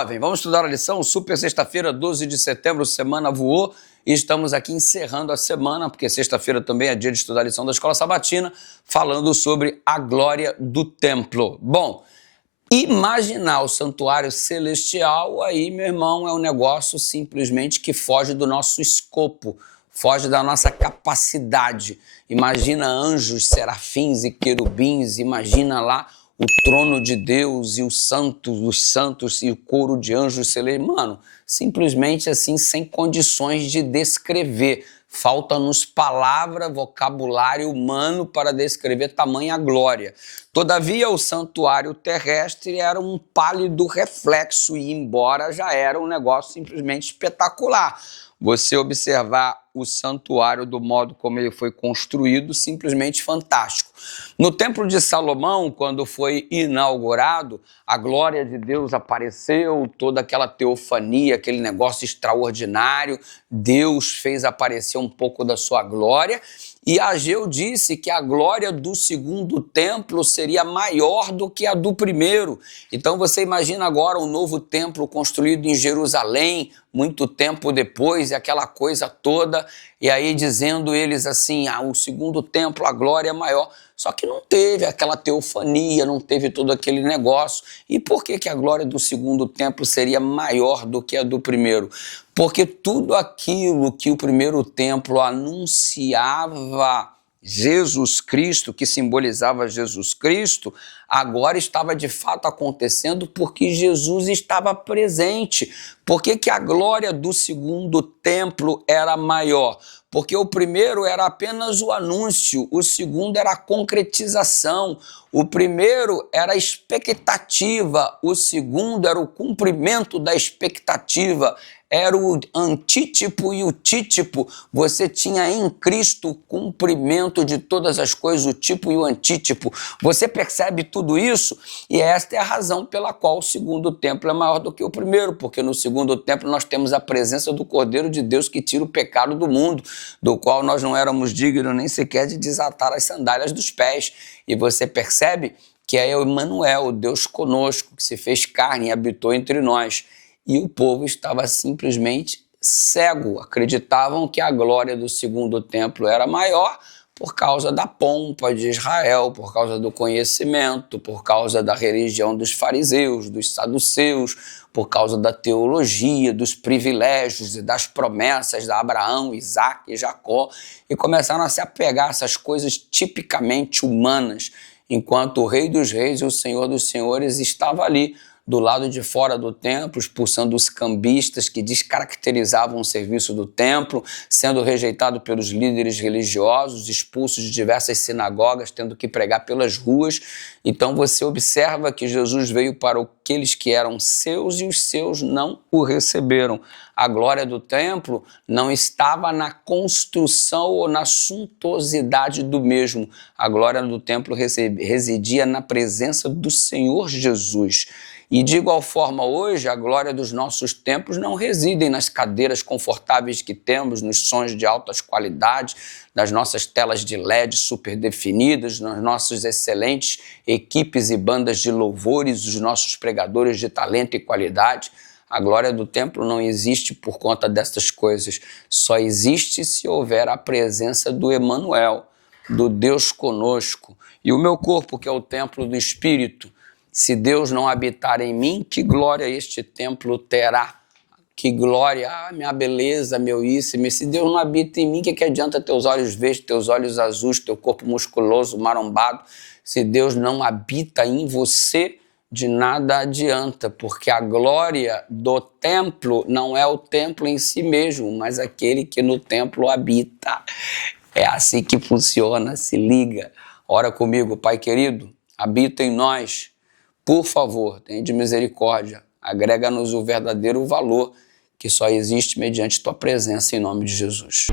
jovem, vamos estudar a lição? Super sexta-feira, 12 de setembro, semana voou e estamos aqui encerrando a semana, porque sexta-feira também é dia de estudar a lição da Escola Sabatina, falando sobre a glória do templo. Bom, imaginar o santuário celestial, aí, meu irmão, é um negócio simplesmente que foge do nosso escopo, foge da nossa capacidade. Imagina anjos, serafins e querubins, imagina lá o trono de Deus e os santos e o coro de anjos celestiais. Mano, simplesmente assim, sem condições de descrever. Falta-nos palavra, vocabulário humano para descrever tamanha glória. Todavia, o santuário terrestre era um pálido reflexo e, embora já era um negócio simplesmente espetacular. Você observar o santuário do modo como ele foi construído, simplesmente fantástico. No Templo de Salomão, quando foi inaugurado, a glória de Deus apareceu, toda aquela teofania, aquele negócio extraordinário, Deus fez aparecer um pouco da sua glória, e Ageu disse que a glória do segundo templo seria maior do que a do primeiro. Então você imagina agora um novo templo construído em Jerusalém, muito tempo depois, e aquela coisa toda, e aí dizendo eles assim, o segundo templo, a glória é maior. Só que não teve aquela teofania, não teve todo aquele negócio. E por que a glória do segundo templo seria maior do que a do primeiro? Porque tudo aquilo que o primeiro templo anunciava Jesus Cristo, que simbolizava Jesus Cristo, agora estava de fato acontecendo porque Jesus estava presente. Por que a glória do segundo templo era maior? Porque o primeiro era apenas o anúncio, o segundo era a concretização, o primeiro era a expectativa, o segundo era o cumprimento da expectativa, era o antítipo e o títipo. Você tinha em Cristo o cumprimento de todas as coisas, o tipo e o antítipo. Você percebe tudo isso? E esta é a razão pela qual o segundo templo é maior do que o primeiro, porque no segundo templo nós temos a presença do Cordeiro de Deus que tira o pecado do mundo, do qual nós não éramos dignos nem sequer de desatar as sandálias dos pés. E você percebe que é o Emmanuel, o Deus conosco, que se fez carne e habitou entre nós. E o povo estava simplesmente cego. Acreditavam que a glória do segundo templo era maior por causa da pompa de Israel, por causa do conhecimento, por causa da religião dos fariseus, dos saduceus, por causa da teologia, dos privilégios e das promessas de Abraão, Isaac e Jacó, e começaram a se apegar a essas coisas tipicamente humanas, enquanto o Rei dos Reis e o Senhor dos Senhores estava ali, do lado de fora do templo, expulsando os cambistas que descaracterizavam o serviço do templo, sendo rejeitado pelos líderes religiosos, expulsos de diversas sinagogas, tendo que pregar pelas ruas. Então você observa que Jesus veio para aqueles que eram seus e os seus não o receberam. A glória do templo não estava na construção ou na suntuosidade do mesmo. A glória do templo residia na presença do Senhor Jesus. E de igual forma hoje, a glória dos nossos templos não reside nas cadeiras confortáveis que temos, nos sons de altas qualidades, nas nossas telas de LED super definidas, nas nossas excelentes equipes e bandas de louvores, os nossos pregadores de talento e qualidade. A glória do templo não existe por conta dessas coisas, só existe se houver a presença do Emmanuel, do Deus conosco. E o meu corpo, que é o templo do Espírito, se Deus não habitar em mim, que glória este templo terá? Que glória, minha beleza, meu isso. Se Deus não habita em mim, que adianta teus olhos verdes, teus olhos azuis, teu corpo musculoso, marombado? Se Deus não habita em você, de nada adianta, porque a glória do templo não é o templo em si mesmo, mas aquele que no templo habita. É assim que funciona, se liga. Ora comigo, Pai querido, habita em nós. Por favor, tenha de misericórdia, agrega-nos o verdadeiro valor que só existe mediante tua presença, em nome de Jesus.